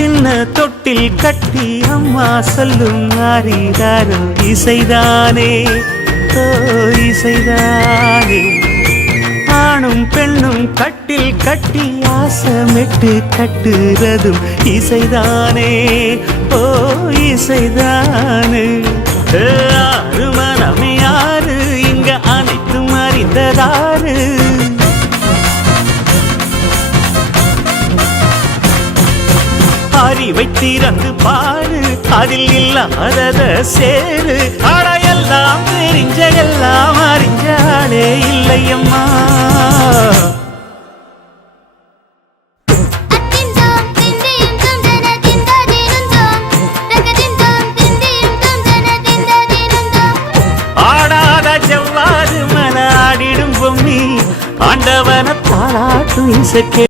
சின்ன தொட்டில் கட்டி அம்மா சொல்லும் ஆரிராரோ இசைதானே ஓ இசைதானே. ஆணும் பெண்ணும் கட்டில் கட்டி ஆசமிட்டு கட்டுறதும் இசைதானே ஓ இசைதானே. ஆறு மனம் யாரு இங்க அனைத்தும் அறிந்ததாரு. அறிவை திறந்து பாரு அதில் இல்லாதத சேரு. அடையெல்லாம் தெரிஞ்ச எல்லாம் அறிஞ்சாலே இல்லையம்மா. ஆடாத செவ்வாது மன ஆடிடும் பொம்மி ஆண்டவன பாராட்டும் இசைக்கே.